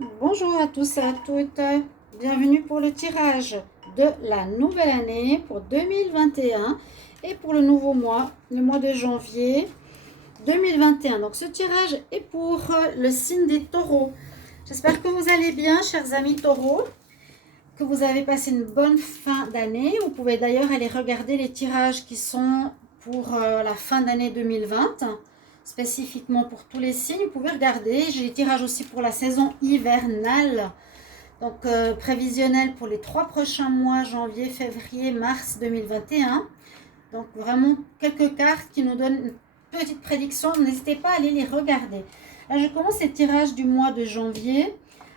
Bonjour à tous et à toutes, bienvenue pour le tirage de la nouvelle année pour 2021 et pour le nouveau mois, le mois de janvier 2021. Donc ce tirage est pour le signe des taureaux. J'espère que vous allez bien, chers amis taureaux, que vous avez passé une bonne fin d'année. Vous pouvez d'ailleurs aller regarder les tirages qui sont pour la fin d'année 2020, spécifiquement pour tous les signes. Vous pouvez regarder. J'ai les tirages aussi pour la saison hivernale. Donc prévisionnel pour les 3 prochains mois, janvier, février, mars 2021. Donc vraiment quelques cartes qui nous donnent une petite prédiction. N'hésitez pas à aller les regarder. Là, je commence les tirages du mois de janvier.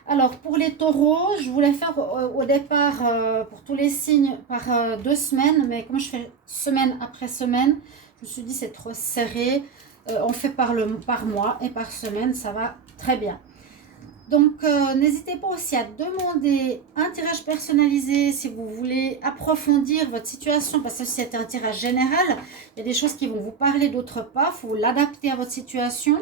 Alors, pour les taureaux, je voulais faire au départ pour tous les signes par 2 semaines. Mais comme je fais semaine après semaine, je me suis dit c'est trop serré. On le fait par mois et par semaine, ça va très bien. Donc, n'hésitez pas aussi à demander un tirage personnalisé si vous voulez approfondir votre situation, parce que si c'est un tirage général, il y a des choses qui vont vous parler, d'autres pas. Il faut l'adapter à votre situation.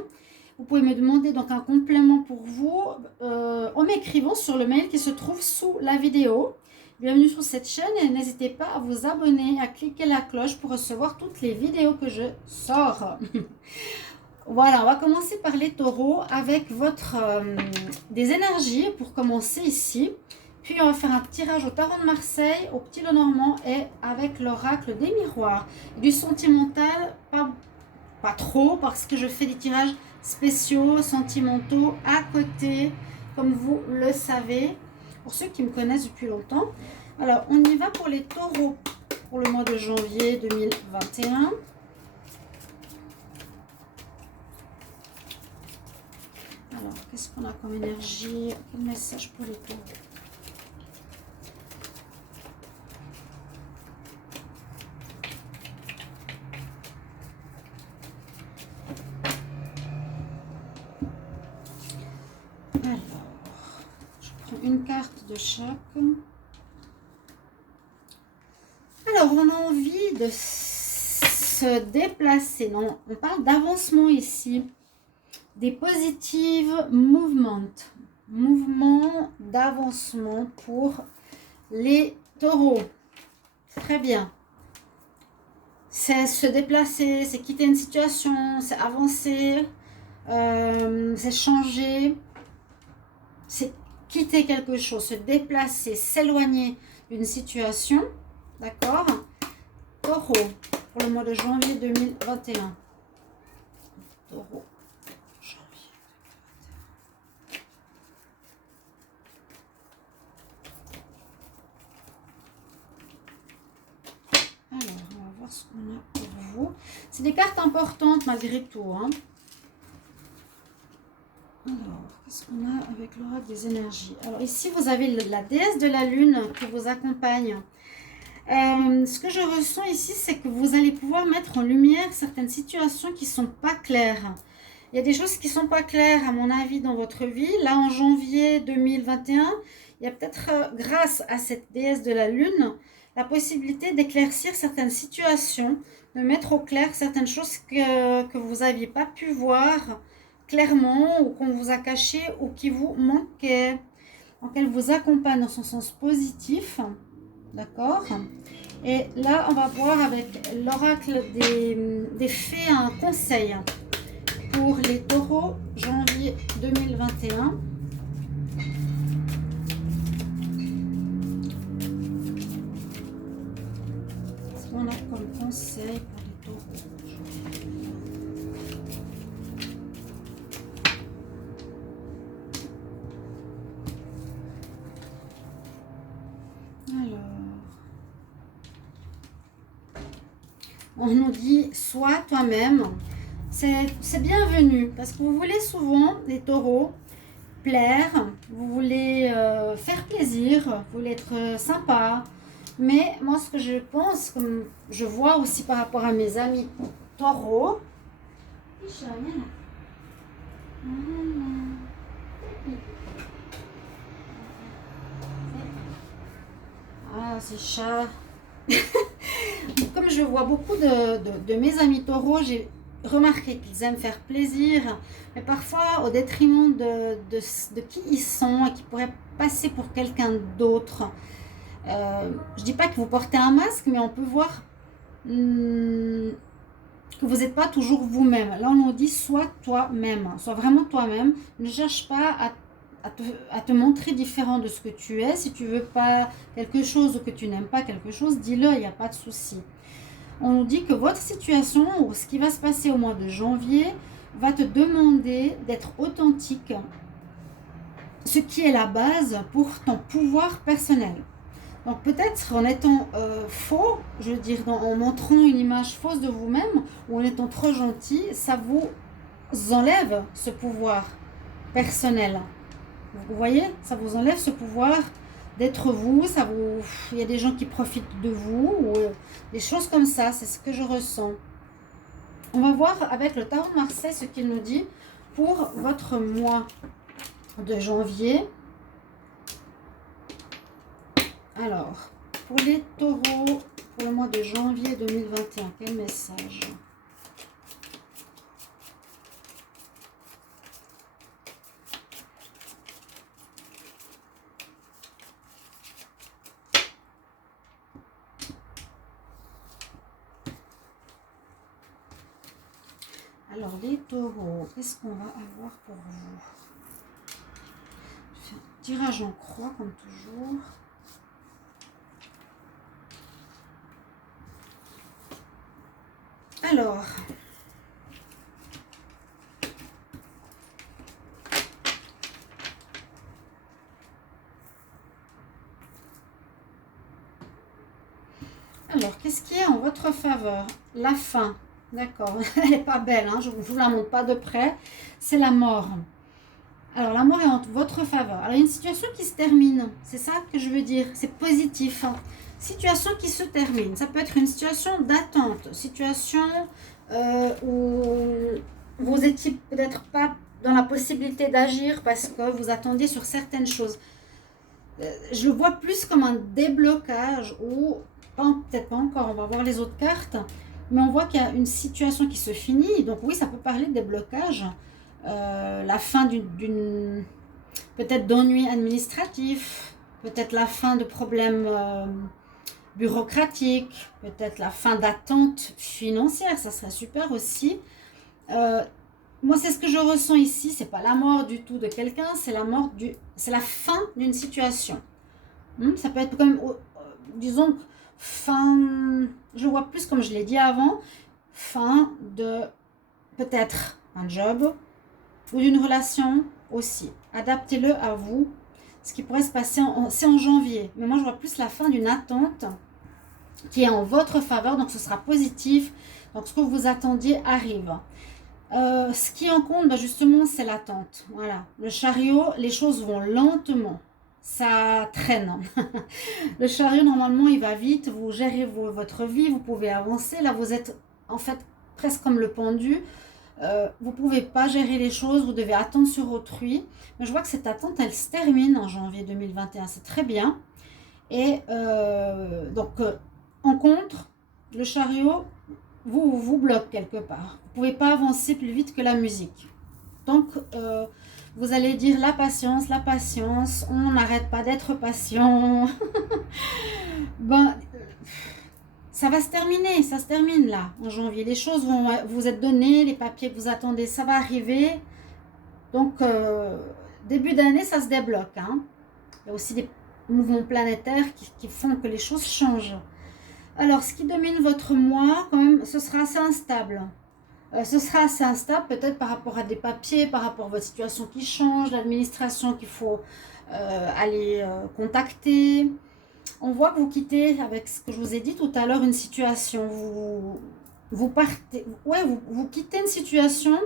Vous pouvez me demander donc un complément pour vous en m'écrivant sur le mail qui se trouve sous la vidéo. Bienvenue sur cette chaîne et n'hésitez pas à vous abonner, à cliquer la cloche pour recevoir toutes les vidéos que je sors. Voilà, on va commencer par les taureaux avec des énergies pour commencer ici. Puis on va faire un tirage au tarot de Marseille, au petit Lenormand et avec l'oracle des miroirs. Du sentimental, pas trop, parce que je fais des tirages spéciaux, sentimentaux à côté, comme vous le savez, pour ceux qui me connaissent depuis longtemps. Alors, on y va pour les taureaux pour le mois de janvier 2021. Alors, qu'est-ce qu'on a comme énergie? Quel message pour les taureaux? Alors, je prends une carte de chaque. Alors, on a envie de se déplacer. Non, on parle d'avancement ici. Des positives mouvements d'avancement pour les taureaux. Très bien. C'est se déplacer, c'est quitter une situation, c'est avancer, c'est changer, c'est quitter quelque chose, se déplacer, s'éloigner d'une situation. D'accord? Taureau, pour le mois de janvier 2021. Taureau. Alors, on va voir ce qu'on a pour vous. C'est des cartes importantes malgré tout. Hein. Alors, qu'est-ce qu'on a avec l'oracle des énergies? Alors, ici, vous avez la déesse de la lune qui vous accompagne. Ce que je ressens ici, c'est que vous allez pouvoir mettre en lumière certaines situations qui ne sont pas claires. Il y a des choses qui ne sont pas claires, à mon avis, dans votre vie. Là, en janvier 2021, il y a peut-être, grâce à cette déesse de la lune, la possibilité d'éclaircir certaines situations, de mettre au clair certaines choses que vous n'aviez pas pu voir clairement ou qu'on vous a caché ou qui vous manquaient. Donc, elle vous accompagne dans son sens positif. D'accord? Et là, on va voir avec l'oracle des fées un conseil pour les taureaux janvier 2021. Qu'est-ce qu'on a comme conseil pour les taureaux? Alors, on nous dit sois toi-même. C'est bienvenu parce que vous voulez souvent, les taureaux, plaire, vous voulez faire plaisir, vous voulez être sympa. Mais moi, ce que je pense, comme je vois aussi par rapport à mes amis taureaux, ah, c'est chat. Comme je vois beaucoup de mes amis taureaux, remarquez qu'ils aiment faire plaisir, mais parfois au détriment de qui ils sont et qui pourraient passer pour quelqu'un d'autre. Je dis pas que vous portez un masque, mais on peut voir que vous n'êtes pas toujours vous-même. Là, on nous dit sois toi-même, sois vraiment toi-même. Ne cherche pas à te montrer différent de ce que tu es. Si tu veux pas quelque chose ou que tu n'aimes pas quelque chose, dis-le, il n'y a pas de souci. On nous dit que votre situation ou ce qui va se passer au mois de janvier va te demander d'être authentique, ce qui est la base pour ton pouvoir personnel. Donc peut-être en étant faux, je veux dire, en montrant une image fausse de vous-même ou en étant trop gentil, ça vous enlève ce pouvoir personnel. Vous voyez, ça vous enlève ce pouvoir d'être vous, il y a des gens qui profitent de vous, ou des choses comme ça, c'est ce que je ressens. On va voir avec le tarot de Marseille ce qu'il nous dit pour votre mois de janvier. Alors, pour les taureaux, pour le mois de janvier 2021, quel message ? Alors, les taureaux, qu'est-ce qu'on va avoir pour vous ? Je fais un tirage en croix, comme toujours. Alors, qu'est-ce qui est en votre faveur? La fin, d'accord, elle n'est pas belle, hein, je ne vous la montre pas de près, c'est la mort. Alors, la mort est en votre faveur. Alors, il y a une situation qui se termine, c'est ça que je veux dire, c'est positif. Hein. Situation qui se termine, ça peut être une situation d'attente, situation où vous n'étiez peut-être pas dans la possibilité d'agir parce que vous attendiez sur certaines choses. Je le vois plus comme un déblocage ou peut-être pas encore, on va voir les autres cartes, mais on voit qu'il y a une situation qui se finit, donc oui, ça peut parler de déblocage, la fin d'une peut-être d'ennuis administratifs, peut-être la fin de problèmes bureaucratiques, peut-être la fin d'attente financière, ça serait super aussi. Moi, c'est ce que je ressens ici, c'est pas la mort du tout de quelqu'un, c'est la fin d'une situation. Ça peut être comme, disons, fin, je vois plus comme je l'ai dit avant, fin de peut-être un job ou d'une relation aussi. Adaptez-le à vous. Ce qui pourrait se passer, c'est en janvier. Mais moi, je vois plus la fin d'une attente qui est en votre faveur, donc ce sera positif. Donc, ce que vous attendiez arrive. Ce qui en compte, justement, c'est l'attente. Voilà. Le chariot, les choses vont lentement. Ça traîne. Le chariot, normalement, il va vite. Vous gérez votre vie, vous pouvez avancer. Là, vous êtes en fait presque comme le pendu. Vous ne pouvez pas gérer les choses, vous devez attendre sur autrui. Mais je vois que cette attente, elle se termine en janvier 2021. C'est très bien. Et donc, en contre, le chariot vous bloque quelque part. Vous ne pouvez pas avancer plus vite que la musique. Donc, vous allez dire la patience, on n'arrête pas d'être patient. Ça va se terminer, ça se termine là, en janvier. Les choses vont vous être données, les papiers que vous attendez, ça va arriver. Donc, début d'année, ça se débloque. Hein. Il y a aussi des mouvements planétaires qui font que les choses changent. Alors, ce qui domine votre mois, quand même, ce sera assez instable. Peut-être par rapport à des papiers, par rapport à votre situation qui change, l'administration qu'il faut aller contacter. On voit que vous quittez, avec ce que je vous ai dit tout à l'heure, une situation. Vous partez, vous quittez une situation.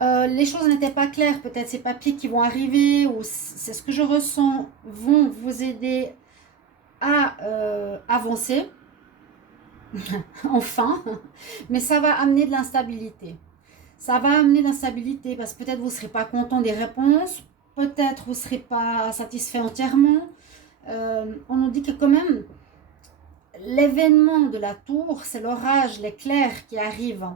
Les choses n'étaient pas claires. Peut-être ces papiers qui vont arriver, ou c'est ce que je ressens, vont vous aider à avancer. Enfin, mais ça va amener de l'instabilité. Ça va amener de l'instabilité parce que peut-être vous ne serez pas content des réponses, peut-être vous ne serez pas satisfait entièrement. On nous dit que quand même, l'événement de la tour, c'est l'orage, l'éclair qui arrive.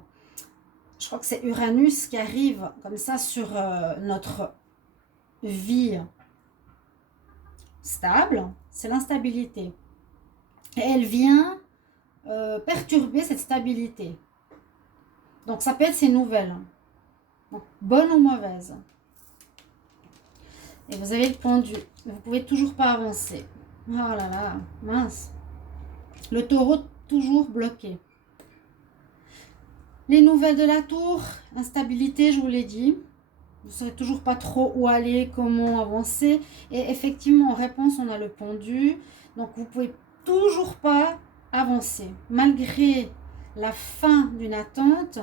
je crois que c'est Uranus qui arrive comme ça sur notre vie stable, c'est l'instabilité. Et elle vient perturber cette stabilité. Donc ça peut être ces nouvelles. Donc, bonnes ou mauvaises. Et vous avez le pendu. Vous ne pouvez toujours pas avancer. Oh là là, mince. Le taureau toujours bloqué. Les nouvelles de la tour, instabilité, je vous l'ai dit. Vous ne savez toujours pas trop où aller, comment avancer. Et effectivement, en réponse, on a le pendu. Donc, vous ne pouvez toujours pas avancer. Malgré la fin d'une attente,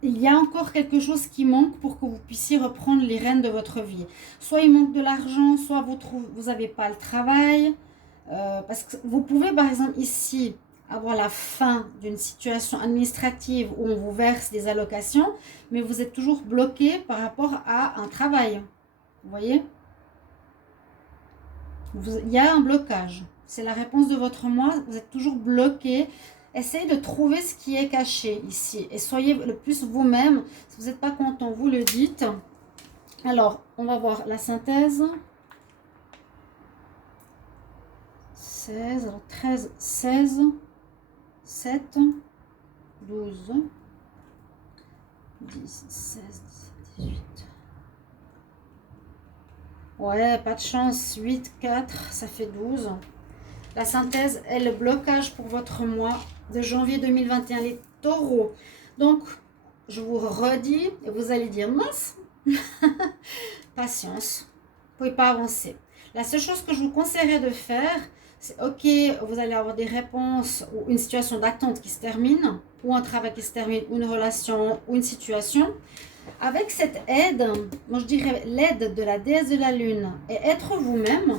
il y a encore quelque chose qui manque pour que vous puissiez reprendre les rênes de votre vie. Soit il manque de l'argent, soit vous n'avez pas le travail. Parce que vous pouvez, par exemple, ici, avoir la fin d'une situation administrative où on vous verse des allocations, mais vous êtes toujours bloqué par rapport à un travail. Vous voyez? Il y a un blocage. C'est la réponse de votre moi. Vous êtes toujours bloqué. Essayez de trouver ce qui est caché ici. Et soyez le plus vous-même. Si vous n'êtes pas content, vous le dites. Alors, on va voir la synthèse. 16, alors 13, 16, 7, 12, 10, 16, 17, 18. Ouais, pas de chance. 8, 4, ça fait 12. La synthèse est le blocage pour votre mois de janvier 2021, les taureaux. Donc, je vous redis, et vous allez dire, mince, patience, vous ne pouvez pas avancer. La seule chose que je vous conseillerais de faire, c'est ok, vous allez avoir des réponses ou une situation d'attente qui se termine, ou un travail qui se termine, ou une relation, ou une situation. Avec cette aide, moi je dirais l'aide de la déesse de la lune et être vous-même,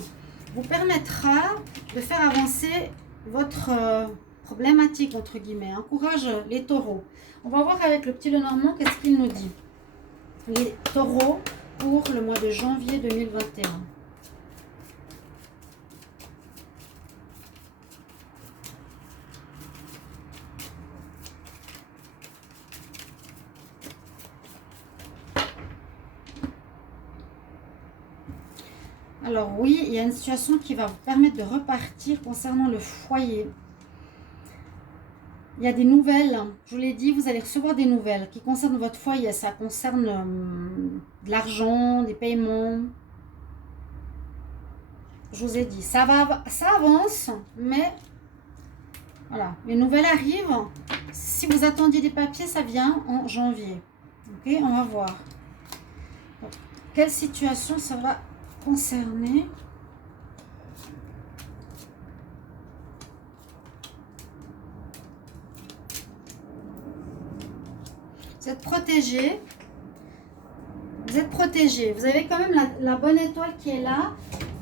vous permettra de faire avancer votre problématique, entre guillemets. Encourage les taureaux. On va voir avec le petit Lenormand qu'est-ce qu'il nous dit. Les taureaux pour le mois de janvier 2021. Alors oui, il y a une situation qui va vous permettre de repartir concernant le foyer. Il y a des nouvelles, je vous l'ai dit, vous allez recevoir des nouvelles qui concernent votre foyer. Ça concerne de l'argent, des paiements. Je vous ai dit, ça avance, mais voilà, les nouvelles arrivent. Si vous attendiez des papiers, ça vient en janvier. Ok, on va voir. Donc, quelle situation ça va concerner? Vous êtes protégé. Vous êtes protégé. Vous avez quand même la bonne étoile qui est là.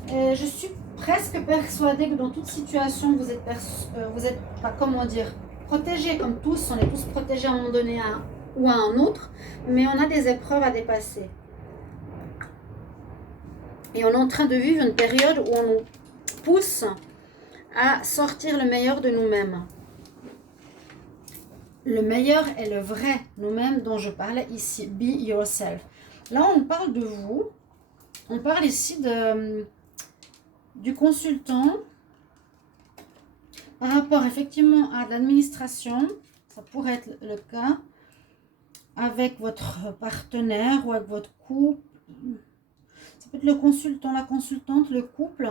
Je suis presque persuadée que dans toute situation, vous êtes pas, comment dire, protégé comme tous. On est tous protégés à un moment donné ou à un autre. Mais on a des épreuves à dépasser. Et on est en train de vivre une période où on nous pousse à sortir le meilleur de nous-mêmes. Le meilleur est le vrai nous-mêmes dont je parlais ici. Be yourself. Là, on parle de vous. On parle ici du consultant par rapport effectivement à l'administration. Ça pourrait être le cas avec votre partenaire ou avec votre couple. Ça peut être le consultant, la consultante, le couple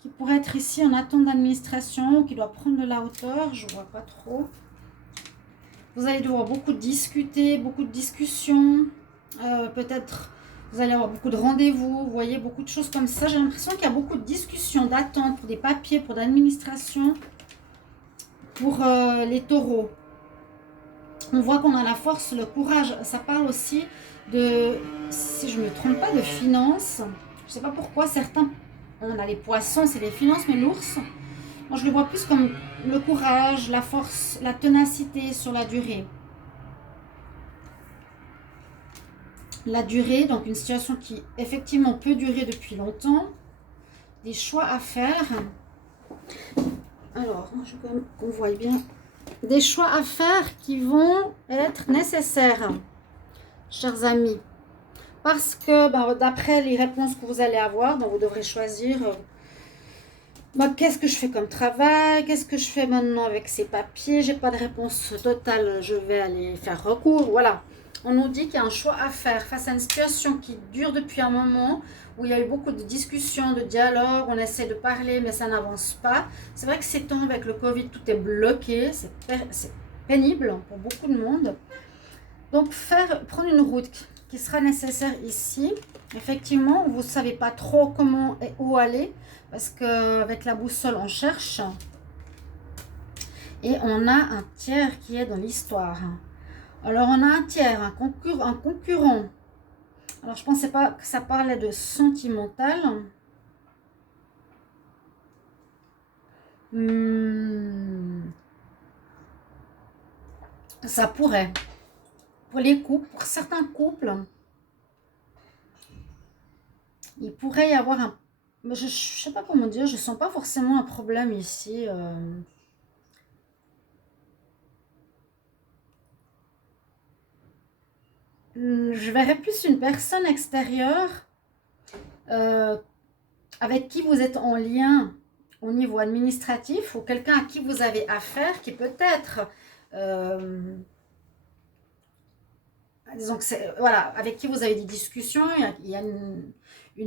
qui pourrait être ici en attente d'administration ou qui doit prendre de la hauteur. Je ne vois pas trop. Vous allez devoir beaucoup discuter, beaucoup de discussions. Peut-être vous allez avoir beaucoup de rendez-vous. Vous voyez, beaucoup de choses comme ça. J'ai l'impression qu'il y a beaucoup de discussions, d'attente pour des papiers, pour l'administration, pour les taureaux. On voit qu'on a la force, le courage. Ça parle aussi de, si je ne me trompe pas, de finances. Je ne sais pas pourquoi certains, on a les poissons, c'est les finances, mais l'ours, moi je le vois plus comme le courage, la force, la ténacité sur la durée. La durée, donc une situation qui effectivement peut durer depuis longtemps. Des choix à faire. Alors, je veux quand même qu'on voie bien des choix à faire qui vont être nécessaires, chers amis. Parce que d'après les réponses que vous allez avoir, vous devrez choisir qu'est-ce que je fais comme travail, qu'est-ce que je fais maintenant avec ces papiers, j'ai pas de réponse totale, je vais aller faire recours. Voilà, on nous dit qu'il y a un choix à faire face à une situation qui dure depuis un moment, où il y a eu beaucoup de discussions, de dialogues, on essaie de parler mais ça n'avance pas. C'est vrai que ces temps avec le Covid, tout est bloqué, c'est pénible pour beaucoup de monde. Donc prendre une route qui sera nécessaire ici. Effectivement, vous ne savez pas trop comment et où aller, parce qu'avec la boussole, on cherche. Et on a un tiers qui est dans l'histoire. Alors, on a un tiers, un concurrent. Alors, je ne pensais pas que ça parlait de sentimental. Ça pourrait. Pour les couples, pour certains couples, il pourrait y avoir un... Je ne sais pas comment dire, je ne sens pas forcément un problème ici. Je verrais plus une personne extérieure avec qui vous êtes en lien au niveau administratif, ou quelqu'un à qui vous avez affaire qui peut-être, disons que c'est, voilà, avec qui vous avez des discussions, il y a une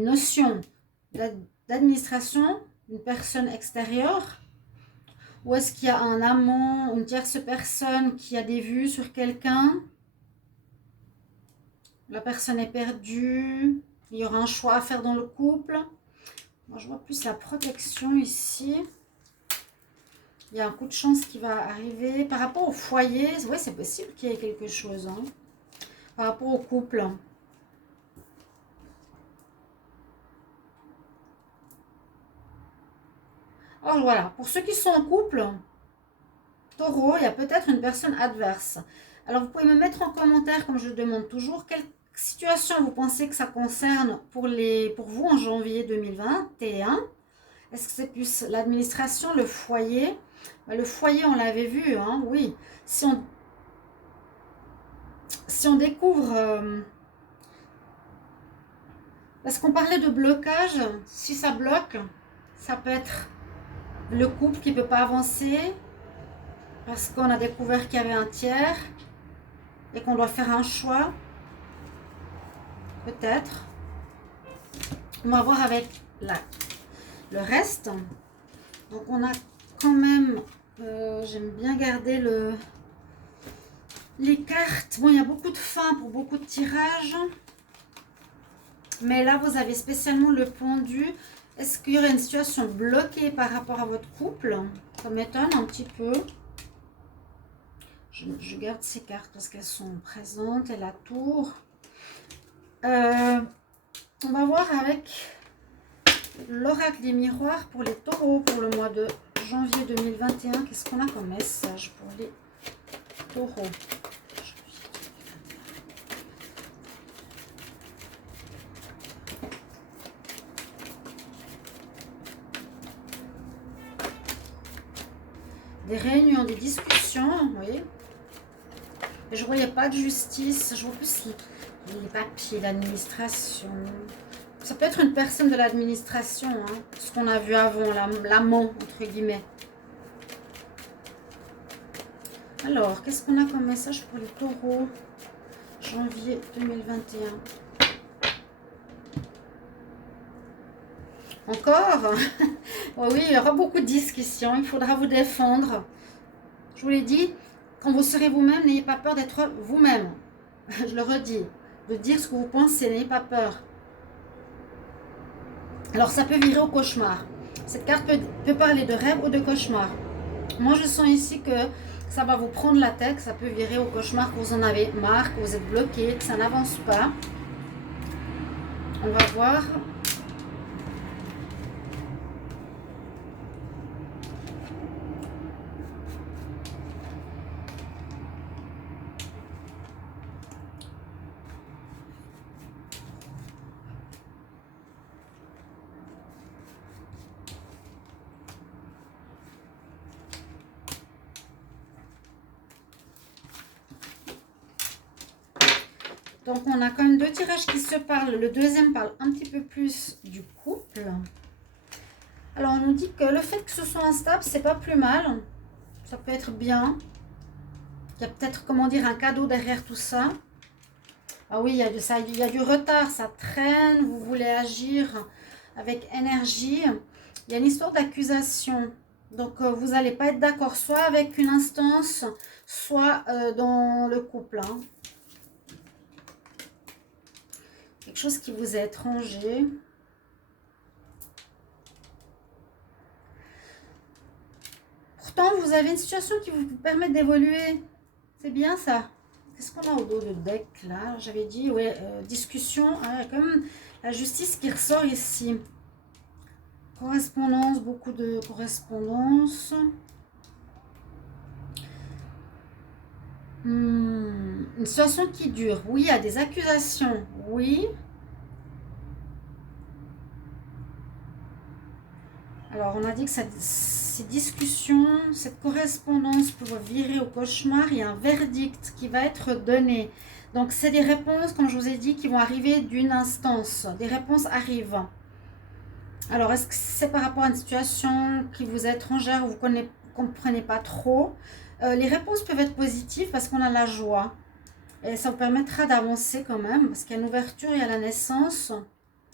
notion d'administration, une personne extérieure, ou est-ce qu'il y a un amant, une tierce personne qui a des vues sur quelqu'un, la personne est perdue, il y aura un choix à faire dans le couple. Moi, je vois plus la protection ici. Il y a un coup de chance qui va arriver. Par rapport au foyer, oui, c'est possible qu'il y ait quelque chose. Hein. Par rapport au couple. Alors voilà, pour ceux qui sont en couple, taureau, il y a peut-être une personne adverse. Alors vous pouvez me mettre en commentaire, comme je le demande toujours, quelle situation vous pensez que ça concerne pour vous en janvier 2021. Est-ce que c'est plus l'administration, le foyer? Le foyer, on l'avait vu, hein, oui. Si on découvre... parce qu'on parlait de blocage, si ça bloque, ça peut être le couple qui ne peut pas avancer parce qu'on a découvert qu'il y avait un tiers et qu'on doit faire un choix. Peut-être. On va voir avec le reste. Donc on a quand même... j'aime bien garder les cartes. Bon, il y a beaucoup de fins pour beaucoup de tirages. Mais là, vous avez spécialement le pendu. Est-ce qu'il y aurait une situation bloquée par rapport à votre couple? Ça m'étonne un petit peu. Je garde ces cartes parce qu'elles sont présentes. Et la tour. On va voir avec l'oracle des miroirs pour les taureaux pour le mois de janvier 2021. Qu'est-ce qu'on a comme message pour les taureaux? Des réunions, des discussions, oui. Et je ne voyais pas de justice, je vois plus les papiers, l'administration. Ça peut être une personne de l'administration, hein, ce qu'on a vu avant, l'amant, entre guillemets. Alors, qu'est-ce qu'on a comme message pour les taureaux, janvier 2021? Encore? Oh oui, il y aura beaucoup de discussions, il faudra vous défendre. Je vous l'ai dit, quand vous serez vous-même, n'ayez pas peur d'être vous-même. Je le redis, de dire ce que vous pensez, n'ayez pas peur. Alors, ça peut virer au cauchemar. Cette carte peut parler de rêve ou de cauchemar. Moi, je sens ici que ça va vous prendre la tête, ça peut virer au cauchemar, que vous en avez marre, que vous êtes bloqué, que ça n'avance pas. On va voir. Donc, on a quand même 2 tirages qui se parlent. Le deuxième parle un petit peu plus du couple. Alors, on nous dit que le fait que ce soit instable, c'est pas plus mal. Ça peut être bien. Il y a peut-être, comment dire, un cadeau derrière tout ça. Ah oui, il y a du retard, ça traîne. Vous voulez agir avec énergie. Il y a une histoire d'accusation. Donc, vous n'allez pas être d'accord soit avec une instance, soit dans le couple. Hein. Quelque chose qui vous est étranger. Pourtant, vous avez une situation qui vous permet d'évoluer. C'est bien ça. Qu'est-ce qu'on a au dos de deck là? J'avais dit, ouais, discussion. Hein, il y a quand même la justice qui ressort ici. Correspondance, beaucoup de correspondance. Une situation qui dure. Oui, il y a des accusations. Oui. Alors, on a dit que ces discussions, cette correspondance pour virer au cauchemar, il y a un verdict qui va être donné. Donc, c'est des réponses, comme je vous ai dit, qui vont arriver d'une instance. Des réponses arrivent. Alors, est-ce que c'est par rapport à une situation qui vous est étrangère, vous ne comprenez pas trop? Les réponses peuvent être positives parce qu'on a la joie. Et ça vous permettra d'avancer quand même, parce qu'il y a une ouverture, il y a la naissance.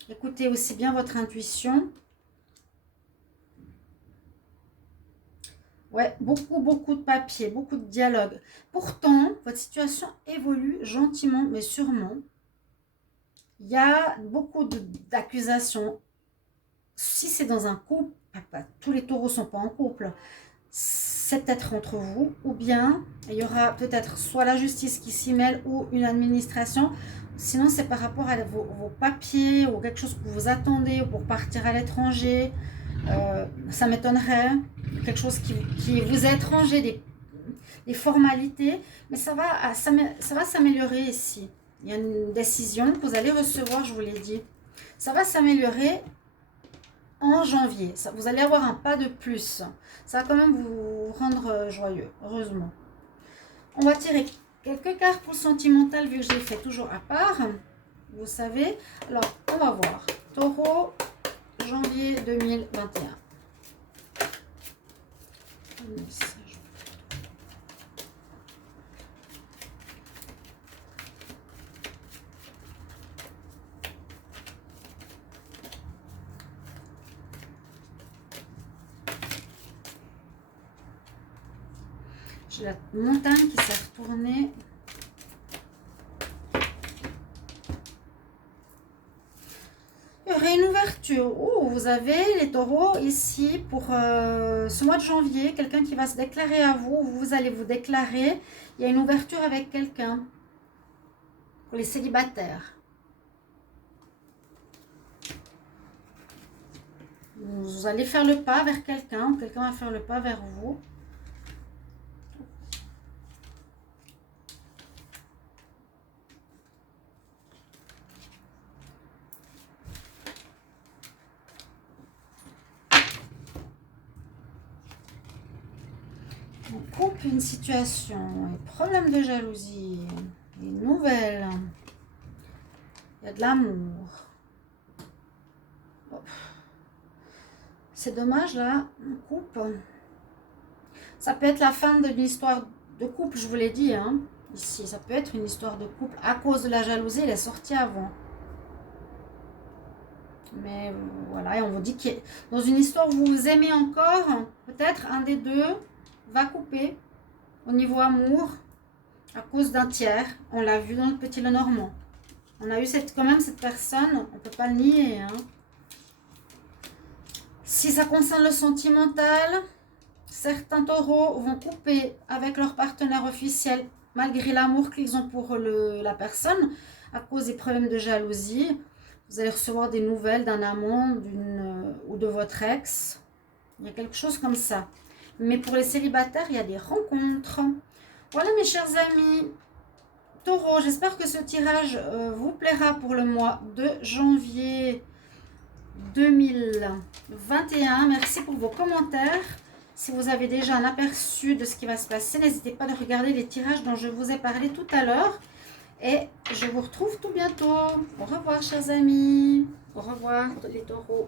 Écoutez aussi bien votre intuition. Ouais, beaucoup de papier, beaucoup de dialogue. Pourtant, votre situation évolue gentiment, mais sûrement. Il y a beaucoup d'accusations. Si c'est dans un couple, tous les taureaux ne sont pas en couple, c'est peut-être entre vous, ou bien il y aura peut-être soit la justice qui s'y mêle ou une administration. Sinon, c'est par rapport à vos papiers ou quelque chose que vous attendez ou pour partir à l'étranger. Ça m'étonnerait. Quelque chose qui vous est étranger, des formalités. Mais ça va s'améliorer ici. Il y a une décision que vous allez recevoir, je vous l'ai dit. Ça va s'améliorer en janvier. Vous allez avoir un pas de plus. Ça va quand même vous rendre joyeux, heureusement. On va tirer quelques cartes pour le sentimental, vu que je l'ai fait toujours à part. Vous savez. Alors, on va voir. Taureau, janvier 2021. J'ai la montagne qui s'est retournée. Il y aurait une ouverture. Oh, vous avez les taureaux ici pour ce mois de janvier. Quelqu'un qui va se déclarer à vous. Vous allez vous déclarer. Il y a une ouverture avec quelqu'un. Pour les célibataires. Vous allez faire le pas vers quelqu'un. Quelqu'un va faire le pas vers vous. On coupe une situation, un problème de jalousie, des nouvelles, il y a de l'amour. C'est dommage là, on coupe. Ça peut être la fin d'une histoire de couple, je vous l'ai dit, hein, ici. Ça peut être une histoire de couple à cause de la jalousie, elle est sortie avant. Mais voilà, et on vous dit que dans une histoire où vous vous aimez encore, peut-être un des deux va couper au niveau amour à cause d'un tiers. On l'a vu dans le Petit Lenormand. On a eu quand même cette personne, on ne peut pas le nier. Hein. Si ça concerne le sentimental, certains taureaux vont couper avec leur partenaire officiel malgré l'amour qu'ils ont pour la personne à cause des problèmes de jalousie. Vous allez recevoir des nouvelles d'un amant ou de votre ex. Il y a quelque chose comme ça. Mais pour les célibataires, il y a des rencontres. Voilà mes chers amis. Taureau, j'espère que ce tirage vous plaira pour le mois de janvier 2021. Merci pour vos commentaires. Si vous avez déjà un aperçu de ce qui va se passer, n'hésitez pas à regarder les tirages dont je vous ai parlé tout à l'heure. Et je vous retrouve tout bientôt. Au revoir, chers amis. Au revoir, les taureaux.